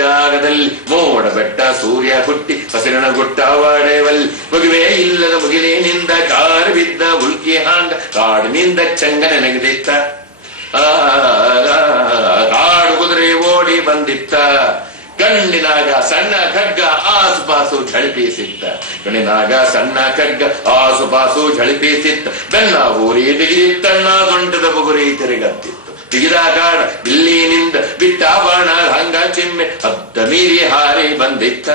ಜಾಗದಲ್ಲಿ ಮೋಡ ಬೆಟ್ಟ ಸೂರ್ಯ ಹುಟ್ಟಿ ಹಸಿರನ ಗುಟ್ಟವಾಡೆವಲ್ಲಿ ಮುಗಿವೇ ಇಲ್ಲದ ಮುಗಿಲಿನಿಂದ ಕಾರು ಬಿದ್ದ ಉಲ್ಕಿ ಹಾಂಗ ಕಾಡಿನಿಂದ ಚಂಗನ ನೆಗೆದಿತ್ತ ಕಾಡು ಕುದುರೆ ಓಡಿ ಬಂದಿತ್ತ ಕಣ್ಣಿನಾಗ ಸಣ್ಣ ಖಡ್ಗ ಆಸುಪಾಸು ಝಳಿಪಿಸಿತ್ತ ಕಣ್ಣಿನಾಗ ಸಣ್ಣ ಖಡ್ಗ ಆಸುಪಾಸು ಝಳಿಪಿಸಿತ್ತ ಬೆನ್ನ ಊರಿ ತೆಗೆದಿತ್ತಣ್ಣ ಸೊಂಟದ ಬುಗುರಿ ತಿರುಗತ್ತಿತ್ತು ತೆಗೆದ ಕಾಡ ಇಲ್ಲಿನಿಂದ ಬಿಟ್ಟ ಬಾಣ ಹಂಗ ಚಿಮ್ಮೆ ಹದ್ದ ಮೀರಿ ಹಾರಿ ಬಂದಿತ್ತ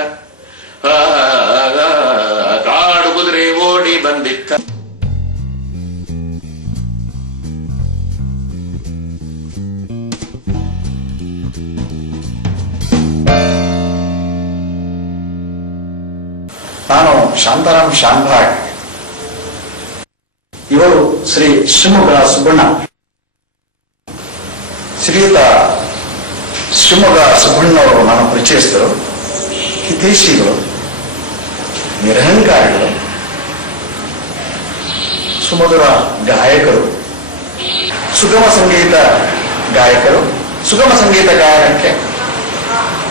ಕಾಡು ಕುದುರೆ ಓಡಿ ಬಂದಿತ್ತ. ನಾನು ಶಾಂತಾರಾಮ್ ಶಾಂಭಾಗ್. ಇವರು ಶ್ರೀ ಶಿವಮೊಗ್ಗ ಸುಬ್ಬಣ್ಣ. ಶ್ರೀಯುತ ಶಿವಮೊಗ್ಗ ಸುಬ್ಬಣ್ಣವರು ನಾನು ಪರಿಚಯಿಸಿದರು. ಹಿತೈಷಿಗಳು, ನಿರಹಂಕಾರಿಗಳು, ಸುಮಧುರ ಗಾಯಕರು, ಸುಗಮ ಸಂಗೀತ ಗಾಯಕರು. ಸುಗಮ ಸಂಗೀತ ಗಾಯನಕ್ಕೆ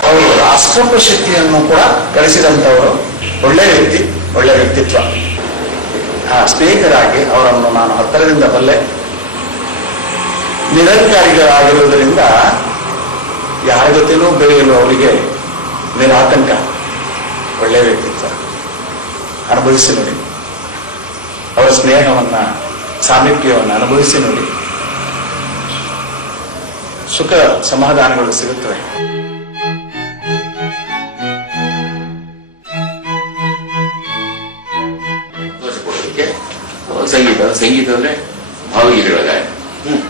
ಅವರು ರಾಷ್ಟ್ರ ಪ್ರಶಸ್ತಿಯನ್ನು ಕೂಡ ಗಳಿಸಿದಂಥವರು. ಒಳ್ಳೆಯ ವ್ಯಕ್ತಿ, ಒಳ್ಳೆಯ ವ್ಯಕ್ತಿತ್ವ. ಸ್ನೇಹಿತರಾಗಿ ಅವರನ್ನು ನಾನು ಹತ್ತಿರದಿಂದ ಬಲ್ಲೆ. ನಿರಹಂಕಾರಿಗಳಾಗಿರುವುದರಿಂದ ಯಾರ ಜೊತೆನೂ ಬೆಳೆಯಲು ಅವರಿಗೆ ನಿರಾತಂಕ. ಒಳ್ಳೆಯ ವ್ಯಕ್ತಿತ್ವ ಅನುಭವಿಸಿ ನೋಡಿ. ಅವರ ಸ್ನೇಹವನ್ನ, ಸಾಮೀಪ್ಯವನ್ನು ಅನುಭವಿಸಿ ನೋಡಿ. ಸುಖ ಸಮಾಧಾನಗಳು ಸಿಗುತ್ತವೆ. ಸಂಗೀತ ಅಂದ್ರೆ ಭಾವಗೀತೆಗಳ ಗಾಯನ.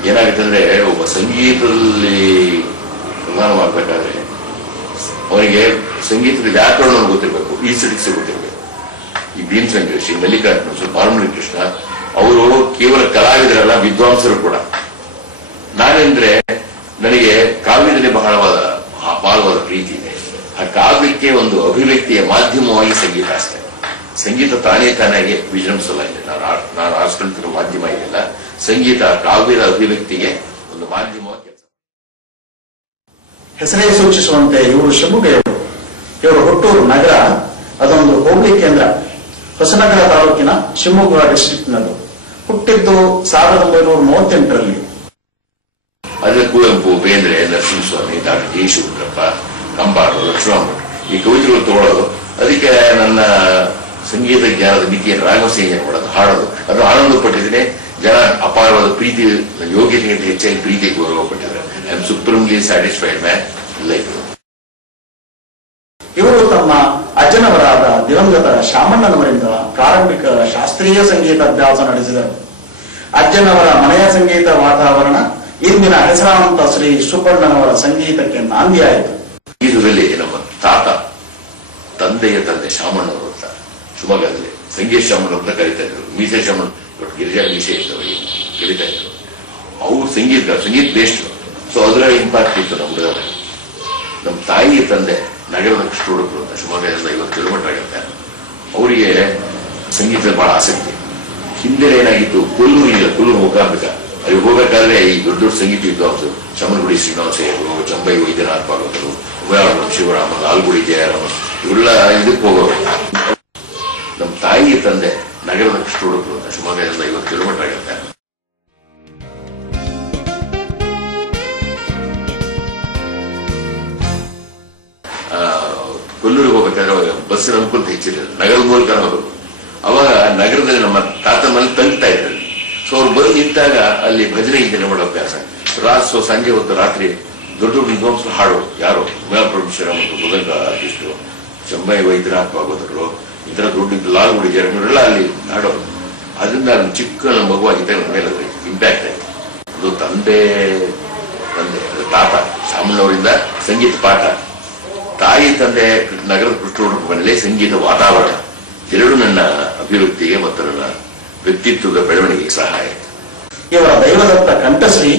ಏನಾಗುತ್ತೆ ಅಂದ್ರೆ ಒಬ್ಬ ಸಂಗೀತದಲ್ಲಿ ಪ್ರಧಾನ ಮಾಡ್ಬೇಕಾದ್ರೆ ಅವನಿಗೆ ಸಂಗೀತದ ವ್ಯಾಕರಣ ಗೊತ್ತಿರ್ಬೇಕು, ಈ ಸಿಡಿಕ್ಸ್ ಗೊತ್ತಿರ್ಬೇಕು. ಈ ಭೀಮಸಂಗಿ ಶ್ರೀ ಮಲ್ಲಿಕಾರ್ಜುನ ಬಾಲಮುರಳಿ ಕೃಷ್ಣ ಅವರು ಕೇವಲ ಕಲಾವಿದರಲ್ಲ, ವಿದ್ವಾಂಸರು ಕೂಡ. ನಾನೆಂದ್ರೆ ನನಗೆ ಕಾವ್ಯದಲ್ಲಿ ಬಹಳವಾದ ಪ್ರೀತಿ ಇದೆ. ಆ ಕಾವ್ಯಕ್ಕೆ ಒಂದು ಅಭಿವ್ಯಕ್ತಿಯ ಮಾಧ್ಯಮವಾಗಿ ಸಂಗೀತ ಅಷ್ಟೇ. ಸಂಗೀತ ತಾನಾಗಿ ವಿಜೃಂಭಿಸಲ್ಲ. ನಾನು ಆರಿಸ್ಕೊಳ್ತಿರೋ ಮಾಧ್ಯಮ ಇದೆಲ್ಲ. ಸಂಗೀತ ಕಾವ್ಯದ ಅಭಿವ್ಯಕ್ತಿಗೆ ಒಂದು ಮಾಧ್ಯಮವಾಗಿ ಕೆಲಸ. ಹೆಸರೇ ಸೂಚಿಸುವಂತೆ ಇವರು ಶಿವಮೊಗ್ಗವರು. ಇವರು ಹುಟ್ಟೂರು ನಗರ, ಅದೊಂದು ಹೋಬಳಿ ಕೇಂದ್ರ, ಹೊಸನಗರ ತಾಲೂಕಿನ ಶಿವಮೊಗ್ಗ ಡಿಸ್ಟ್ರಿಕ್ಟ್ನದು. ಹುಟ್ಟಿದ್ದು 1938ರಲ್ಲಿ. ಅದೇ ಕುವೆಂಪು, ಬೇಂದ್ರೆ, ನರಸಿಂಹಸ್ವಾಮಿ, ಡಾಕ್ಟರ್ ಡಿ ಶಿವರುದ್ರಪ್ಪ, ಕಂಬಾರು, ಲಕ್ಷ್ಮಣ ಈ ಕವಿತೆಗಳು ತಗೊಳ್ಳೋದು. ಅದಕ್ಕೆ ನನ್ನ ಸಂಗೀತ ಜ್ಞಾನದ ಮಿತಿಯನ್ನು ರಾಗಸಂಯೋಜನೆ ಮಾಡೋದು, ಹಾಡೋದು, ಅದು ಆನಂದ ಪಟ್ಟಿದ್ರೆ. ಜನ ಅಪಾರವಾದ ಪ್ರೀತಿ, ಯೋಗ್ಯತೆಗಿಂತ ಹೆಚ್ಚಾಗಿ ಪ್ರೀತಿ ಗೌರವ ಪಟ್ಟಿದ್ದಾರೆ. I am supremely satisfied man life. ಇವರು ತಮ್ಮ ಅಜ್ಜನವರಾದ ದಿವಂಗತ ಶಾಮಣ್ಣನವರಿಂದ ಪ್ರಾರಂಭಿಕ ಶಾಸ್ತ್ರೀಯ ಸಂಗೀತ ಅಭ್ಯಾಸ ನಡೆಸಿದರು. ಅಜ್ಜನವರ ಮನೆಯ ಸಂಗೀತ ವಾತಾವರಣ ಇಂದಿನ ಹೆಸರಾಂತ ಶ್ರೀ ಸುಬ್ಬಣ್ಣನವರ ಸಂಗೀತಕ್ಕೆ ನಾಂದಿಯಾಯಿತು. ಸಂಗೀತದಲ್ಲಿ ನಮ್ಮ ತಂದೆಯ ತಂದೆ ಶಾಮಣ್ಣವರು ಅಂತ ಶಿವಮೊಗ್ಗದಲ್ಲಿ ಸಂಗೀತ ಶಾಮಣ್ಣ ಅಂತ ಕರೀತಾ ಇದ್ರು. ಮೀಸೆ ಶಾಮಣ್ಣ ಗಿರಿಜಾ ಮೀಸೆ ಇದ್ದವರಿಗೆ ಕರೀತಾ ಇದ್ರು. ಅವರು ಸಂಗೀತ ಬೇಸ್ಟ್. ಸೊ ಅದರ ಇಂಪ್ಯಾಕ್ಟ್ ಇತ್ತು ನಮ್ಮ ಹುಡುಗರಲ್ಲಿ. ನಮ್ಮ ತಾಯಿಯ ತಂದೆ ನಗರದ ಕೃಷ್ಣೋಡಕರು ಅಂತ ಶಿವಮೊಗ್ಗದಿಂದ 50 ಕಿಲೋಮೀಟರ್ ಆಗುತ್ತೆ. ಅವರಿಗೆ ಸಂಗೀತದಲ್ಲಿ ಬಹಳ ಆಸಕ್ತಿ. ಹಿಂದೆ ಏನಾಗಿತ್ತು, ಕೊಲ್ಲೂರು ಮೂಕಾಂಬಿಕ ಅಲ್ಲಿ ಹೋಗಬೇಕಾದ್ರೆ ಈ ದೊಡ್ಡ ದೊಡ್ಡ ಸಂಗೀತ ವಿದ್ವಾಂಸರು ಚಮನಗುಡಿ ಶ್ರೀನಿವಾಸಯ್ಯರು, ಚಂಬೈ ವೈದ್ಯನಾಥ್ ಭಾಗವತರು, ಉಮಾರಾಮ ಶಿವರಾಮ, ಆಲ್ಗುಡಿ ಜಯರಾಮ ಇವರೆಲ್ಲ ಇದಕ್ಕೆ ಹೋಗೋರು. ನಮ್ಮ ತಾಯಿಯ ತಂದೆ ನಗರದ ಕೃಷ್ಣೋಡಕರು ಅಂತ ಶಿವಮೊಗ್ಗದಿಂದ 50 ಕಿಲೋಮೀಟರ್ ಆಗುತ್ತೆ. ಕೊಲ್ಲೂರಿಗೆ ಹೋಗ್ಬೇಕಾದ್ರೆ ಬಸ್ಸಿನ ಅನುಕೂಲತೆ ಹೆಚ್ಚಿರಲಿಲ್ಲ, ನಗರದ ಮೂಲಕ ಹೋಗೋದು. ಅವಾಗ ನಗರದಲ್ಲಿ ನಮ್ಮ ತಾತ ಮನೆ ತಲುಪ್ತಾ ಇದ್ರು. ಸೊ ಅವ್ರು ಬಂದು ನಿಂತಾಗ ಅಲ್ಲಿ ಭಜನೆ ಗಿಜನೆ ಮಾಡೋ ಅಭ್ಯಾಸ. ಸಂಜೆ ಹೊತ್ತು ರಾತ್ರಿ ದೊಡ್ಡ ದೊಡ್ಡ ವಿದ್ವಾಂಸರು ಹಾಡೋರು. ಯಾರು ಉಮಾರಾಮ ಶ್ರೀರಾಮರು, ಮೃದಂಗ ಆರ್ಟಿಸ್ಟರು, ಚಂಬೈ ವೈದ್ಯನಾಥ್ ಭಾಗವತರು, ಈ ತರ ದೊಡ್ಡ ಲಾಲ್ಗುಡಿ ಜಯರಾಮರೆಲ್ಲ ಅಲ್ಲಿ ಹಾಡೋರು. ಅದರಿಂದ ನನ್ನ ಚಿಕ್ಕ ಮಗುವಾಗಿದ್ದಾಗ ನನ್ನ ಮೇಲೆ ಇಂಪ್ಯಾಕ್ಟ್ ಆಯ್ತು. ಅದು ತಂದೆ ತಾತ ಶಾಮಣ್ಣವರಿಂದ ಸಂಗೀತ ಪಾಠ, ತಾಯಿ ತಂದೆ ನಗರದ ಕೃಷ್ಣೋಡಕ ಮನೆಯಲ್ಲೇ ಸಂಗೀತ ವಾತಾವರಣ, ಎರಡು ನನ್ನ ಅಭಿವ್ಯಕ್ತಿಗೆ ಮತ್ತು ನನ್ನ ವ್ಯಕ್ತಿತ್ವದ ಬೆಳವಣಿಗೆಗೆ ಸಹಾಯ ಆಯಿತು. ಇವರ ದೈವದತ್ತ ಕಂಠಶ್ರೀ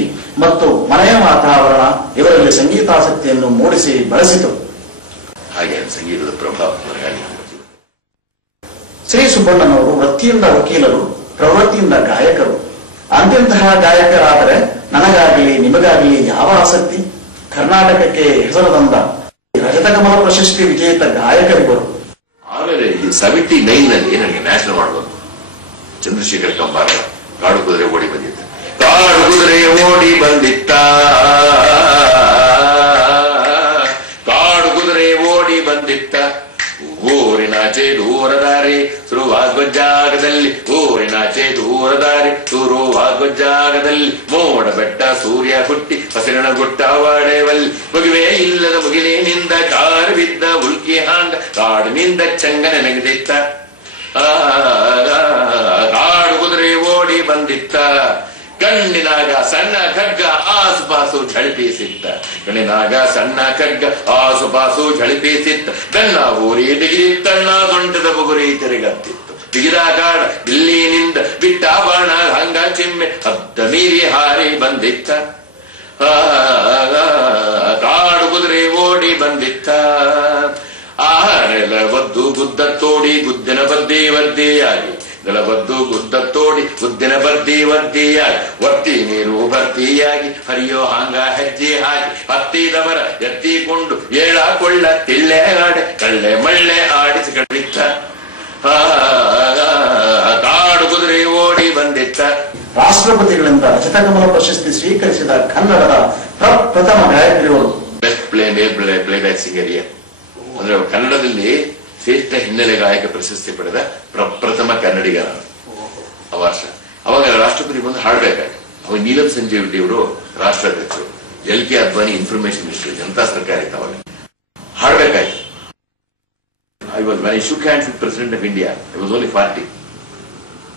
ಮತ್ತು ಮನೆಯ ವಾತಾವರಣ ಇವರಲ್ಲಿ ಸಂಗೀತಾಸಕ್ತಿಯನ್ನು ಮೂಡಿಸಿ ಬಳಸಿತು. ಹಾಗೆ ಸಂಗೀತದ ಪ್ರಭಾವ. ಶ್ರೀ ಸುಬ್ಬಣ್ಣನವರು ವೃತ್ತಿಯಿಂದ ವಕೀಲರು, ಪ್ರವೃತ್ತಿಯಿಂದ ಗಾಯಕರು. ಅಂತೆಂತಹ ಗಾಯಕರಾದರೆ ನನಗಾಗಲಿ ನಿಮಗಾಗಲಿ ಯಾವ ಆಸಕ್ತಿ? ಕರ್ನಾಟಕಕ್ಕೆ ಹೆಸರು ತಂದ ರಜತಕಮಲ ಪ್ರಶಸ್ತಿ ವಿಜೇತ ಗಾಯಕರಿಬ್ಬರು. ಆಮೇಲೆ ಈ 79ನಲ್ಲಿ ನನಗೆ ನ್ಯಾಷನಲ್ ಮಾಡಬಹುದು. ಚಂದ್ರಶೇಖರ್ ಕಂಬಾರ ಕಾಡು ಕುದುರೆ ಓಡಿ ಬಂದಿದ್ದ. ಕಾಡು ಕುದುರೆ ಓಡಿ ಬಂದಿತ್ತ, ಕಾಡು ಕುದುರೆ ಓಡಿ ಬಂದಿತ್ತ, ಊರಿನಾಚೆ ದೂರ ದಾರಿ ಶುರುವಾಗುವ ಜಾಗದಲ್ಲಿ, ಊರಿನಾಚೆ ದೂರ ದಾರಿ ಶುರುವಾಗುವ ಜಾಗದಲ್ಲಿ, ಮೋಡ ಬೆಟ್ಟ ಸೂರ್ಯ ಹುಟ್ಟಿ ಹಸಿರಣ ಗುಟ್ಟವಾಡೆವಲ್ಲಿ, ಮಗುವೆ ಇಲ್ಲದ ಮುಗಿಲಿನಿಂದ ಕಾರು ಬಿದ್ದ ಉಲ್ಕಿ ಹಾಂಗ ಕಾಡಿನಿಂದ ಚಂಗನ ನೆಗೆದಿತ್ತ, ಕಾಡು ಕುದುರೆ ಓಡಿ ಬಂದಿತ್ತ, ಕಣ್ಣಿನಾಗ ಸಣ್ಣ ಖಡ್ಗ ಆಸುಪಾಸು ಝಳಿಪಿಸಿತ್ತ, ಕಣ್ಣಿನಾಗ ಸಣ್ಣ ಖಡ್ಗ ಆಸುಪಾಸು ಝಳಿಪಿಸಿತ್ತ, ತನ್ನ ಊರಿ ದಿಗಿರಿ ತನ್ನ ಸೊಂಟದ ಬುಗುರಿ ತಿರುಗತ್ತಿತ್ತು, ಬಿಗಿದ ಕಾಡ ಬಿಲ್ಲಿನಿಂದ ಬಿಟ್ಟ ಬಾಣ ಹಂಗ ಚಿಮ್ಮೆ ಹದ್ದ ಮೀರಿ ಹಾರಿ ಬಂದಿತ್ತ, ಕಾಡು ಕುದುರೆ ಓಡಿ ಬಂದಿತ್ತ, ಆಹಾರೆಲ್ಲ ಬದ್ದು ಗುದ್ದ ತೋಡಿ ಗುದ್ದಿನ ಬದ್ದಿ ವರ್ದಿಯಾಗಿ, ಗಲಬದ್ದು ಗುದ್ದ ತೋಡಿ ಗುದ್ದಿನ ಬರ್ದಿ ವರ್ದಿಯಾಗಿ, ಒತ್ತಿ ನೀರು ಭರ್ತಿಯಾಗಿ ಹರಿಯೋ ಹಾಂಗ ಹೆಜ್ಜೆ ಹಾಕಿ, ಹತ್ತಿದವರ ಎತ್ತಿಕೊಂಡು ಏಳ ಕೊಳ್ಳ ತಿಳ್ಳೆ ಆಡೆ ಕಳ್ಳೆ ಮಳ್ಳೆ ಆಡಿಸಿ ಕಡಿತ್ತ, ಕಾಡು ಕುದುರೆ ಓಡಿ ಬಂದಿತ್ತ. ರಾಷ್ಟ್ರಪತಿಗಳಿಂದ ರಜತಕಮಲ ಪ್ರಶಸ್ತಿ ಸ್ವೀಕರಿಸಿದ ಕನ್ನಡದ ಪ್ರಥಮ ಗಾಯಕರಿವರು. ಬೆಸ್ಟ್ ಪ್ಲೇಬ್ಯಾಕ್ ಸಿಂಗರ್ ಅಂದ್ರೆ ಕನ್ನಡದಲ್ಲಿ ಶ್ರೇಷ್ಠ ಹಿನ್ನೆಲೆ ಗಾಯಕ ಪ್ರಶಸ್ತಿ ಪಡೆದ ಪ್ರಥಮ ಕನ್ನಡಿಗ ಆ ವರ್ಷ. ಅವಾಗ ರಾಷ್ಟ್ರಪತಿ ಬಂದು ಹಾಡ್ಬೇಕಾಗಿ, ಅವಾಗ ನೀಲಂ ಸಂಜೀವ್ ರೆಡ್ಡಿ ಅವರು ರಾಷ್ಟ್ರಾಧ್ಯಕ್ಷರು, LK Advani information minister, Janata ಸರ್ಕಾರ ಇತ್ತು ಅವಾಗ, ಹಾಡ್ಬೇಕಾಯ್ತು. when I shook hands with President of India, I was only 40.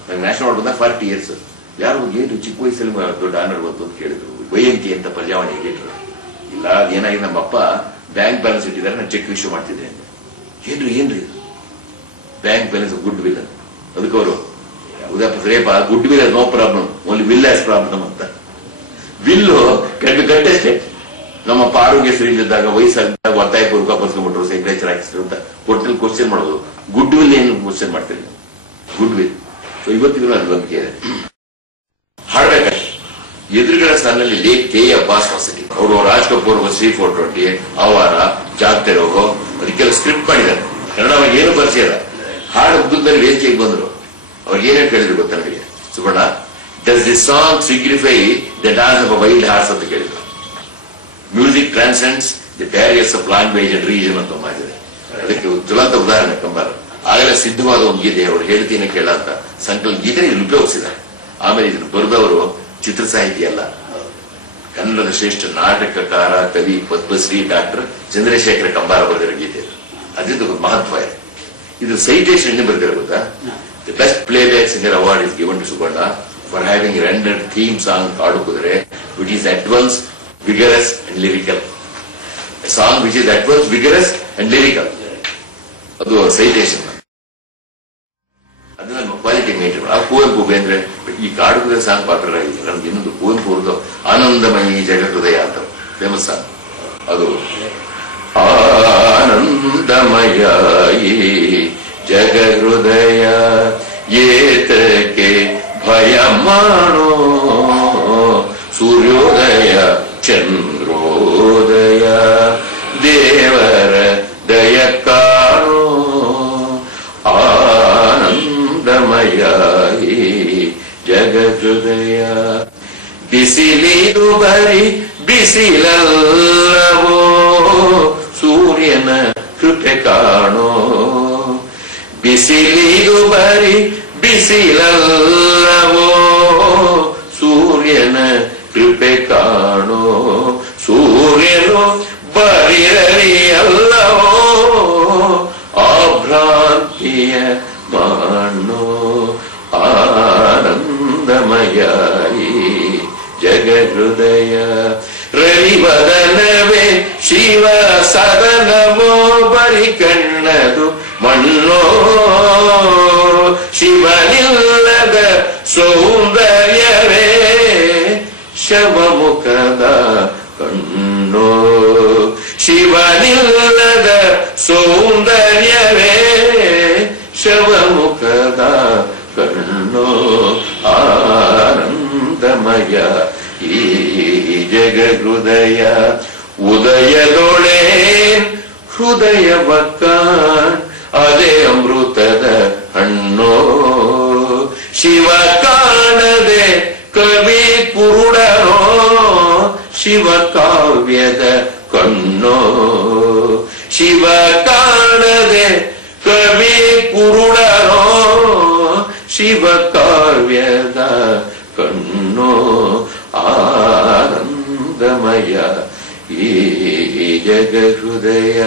ನಾನು ನ್ಯಾಷನಲ್ ಅವಾರ್ಡ್ ಬಂದಾಗ 40 years. ಯಾರು ಏನು ಚಿಕ್ಕ ವಯಸ್ಸಲ್ಲಿ ದೊಡ್ಡ ಆನರ್ ಬಂತು ಅಂತ ಕೇಳಿದ್ರು. ವೈಎಂಟಿ ಅಂತ ಪ್ರಜಾವಾಣಿ ಹೇಳಿದ್ರು. ಇಲ್ಲ ಅದೇನಾಗಿದೆ, ನಮ್ಮಪ್ಪ ಬ್ಯಾಂಕ್ ಬ್ಯಾಲೆನ್ಸ್ ಇಟ್ಟಿದ್ದಾರೆ, ನಾನು ಚೆಕ್ ಇಶ್ಯೂ ಮಾಡ್ತಿದ್ದೆ. ಏನ್ರಿ ಬ್ಯಾಂಕ್ ಬ್ಯಾಲೆನ್ಸ್ ಗುಡ್ ವಿಲ್ ಅಂತ. ಅದಕ್ಕೆ ಅವರು ಉದಾಹರಣೆ ಸರಿಯಪ್ಪ, good will no problem, only will has problem ಅಂತ. ವಿಲ್ಲು ಗಟ್ಟೆಷ್ಟೇ. ನಮ್ಮಪ್ಪ ಆರೋಗ್ಯ ಸರಿ ಇದ್ದಾಗ ವಯಸ್ಸಾಗಿದ್ದಾಗ ಒತ್ತಾಯ ಪೂರ್ವಕ ಬರ್ಸ್ಕೊಂಡ್ಬಿಟ್ರು, ಸಿಗ್ನೇಚರ್ ಹಾಕಿಸ್ರು ಅಂತ ಕೊಟ್ಟಲ್ಲಿ ಕ್ವಶನ್ ಮಾಡೋದು. ಗುಡ್ ವಿಲ್ ಏನು ಕ್ವಶನ್ ಮಾಡ್ತೀರಿ? Good will. ಸೊ ಇವತ್ತಿಗೂ ಅದು ನಂಬಿಕೆ ಇದೆ. ಹಾಡ್ಬೇಕಾಗಿ ಎದುರುಗಡೆ ಸ್ಥಾನದಲ್ಲಿ ಕೆ ಅಬ್ಬಾಸ್ ವಸತಿ ಅವರು, ರಾಜ್ ಕಪೂರ್ C420 ಆವಾರ ಜಾಗ್ತಿರೋರು, ಅದಕ್ಕೆಲ್ಲ ಸ್ಕ್ರಿಪ್ಟ್ ಮಾಡಿದ್ದಾರೆ. ಕನ್ನಡವಾಗಿ ಏನು ಪರಿಚಯ ಇಲ್ಲ. ಹಾಡು ಉದ್ದದಲ್ಲಿ ವೇದಿಕೆಗೆ ಬಂದ್ರು. ಅವ್ರಿಗೆ ಏನೇನು ಕೇಳಿದ್ರು ಗೊತ್ತಾ ನನಗೆ? Suvarna, does this song signify the dance of a wild horse ಅಂತ ಕೇಳಿದ್ರು. Music transcends the barriers of language and region ಅಂತ ಮಾಡಿದ್ದಾರೆ. ಅದಕ್ಕೆ ಜ್ವಲಂತ ಉದಾಹರಣೆ ಕಂಬಾರ. ಆಗಲೇ ಸಿದ್ಧವಾದ ಒಂದು ಗೀತೆ, ಅವ್ರು ಹೇಳ್ತೀನಿ ಕೇಳ ಅಂತ ಸಂಕಲ್ಪ ಗೀತೆ ಉಪಯೋಗಿಸಿದ್ದಾರೆ. ಆಮೇಲೆ ಇದನ್ನು ಬರೆದವರು ಚಿತ್ರ ಸಾಹಿತಿ ಅಲ್ಲ, ಕನ್ನಡದ ಶ್ರೇಷ್ಠ ನಾಟಕಕಾರ, ಕವಿ, ಪದ್ಮಶ್ರೀ ಡಾಕ್ಟರ್ ಚಂದ್ರಶೇಖರ ಕಂಬಾರ ಬರೆದಿರೋ ಗೀತೆ. ಅದ್ರದ್ದು ಮಹತ್ವ ಇದೆ. ಇದು ಸೈಟೇಷನ್ ಎಣ್ಣೆ ಬರೆದಿರೋ ಗೊತ್ತಾ? The best playback singer award is given to Subbanna for having rendered theme song Kaadu Kudure which is at once vigorous and lyrical. A song which is at once vigorous and lyrical. ಅದು citation. ಅದು ನಮ್ಮ quality maintain. ಆ ಕುವೆಂಪು ಬೇಂದ್ರೆ ಈ ಕಾಡು ಕುದುರೆ song popular ಆಗಿದೆ. ನಮ್ಗೆ ಇನ್ನೊಂದು ಕುವೆಂಪು ಅವ್ರದ್ದು ಆನಂದಮಯಿ ಜಗಹೃದಯ ಅಂತ ಫೇಮಸ್ ಸಾಂಗ್. ಅದು ಆನಂದಮಯ ಜಗಹೃದಯ ಏತಕ್ಕೆ ಭಯ ಮಾಡೋ ಸೂರ್ಯೋದಯ ಚಂದ್ರೋದಯ ದೇವರ ದಯ ಕಾಣೋ ಆನಂದಮಯ ಜಗಹೃದಯ. ಬಿಸಿಲಿದು ಬರಿ ಬಿಸಿಲಲ್ಲವೋ ಸೂರ್ಯನ ಕೃಪೆ ಕಾಣೋ, ಬಿಸಿಲಿದು ಬರಿ ಬಿಸಿಲಲ್ಲವೋ ಸೂರ್ಯನ ಕೃಪೆ ಕಾಣೋ, ಸೂರ್ಯನು ಬರಿರಲಿಯಲ್ಲವೋ ಆಭ್ರಾಂತಿಯ ಮಾಡೋ ಆನಂದಮಯ ಜಗಹೃದಯ. ರವಿವದನವೇ ಶಿವ ಸದನವೋ ಬರಿ ಕಣ್ಣದು ಮಣ್ಣೋ, ಶಿವನಿಲ್ಲದ ಸೌಂದರ್ಯವೇ ಶವಮುಖದ ಕಣ್ಣೋ, ಶಿವನಿಲ್ಲದ ಸೌಂದರ್ಯವೇ ಶವಮುಖದ ಕಣ್ಣೋ ಆನಂದಮಯ ಈ ಜಗಹೃದಯ. ಉದಯದೊಳೆ ಹೃದಯವಕ್ಕ ಅದೇ ಅಮೃತದ ಹಣ್ಣೋ ಶಿವ ಕಾಣದೆ ಕವಿ ಕುರುಡನೋ ಶಿವ ಕಾವ್ಯದ ಕಣ್ಣೋ ಶಿವ ಕಾಣದೆ ಕವಿ ಕುರುಡನೋ ಶಿವ ಕಾವ್ಯದ ಕಣ್ಣೋ ಆನಂದಮಯ ಈ ಜಗ ಹೃದಯ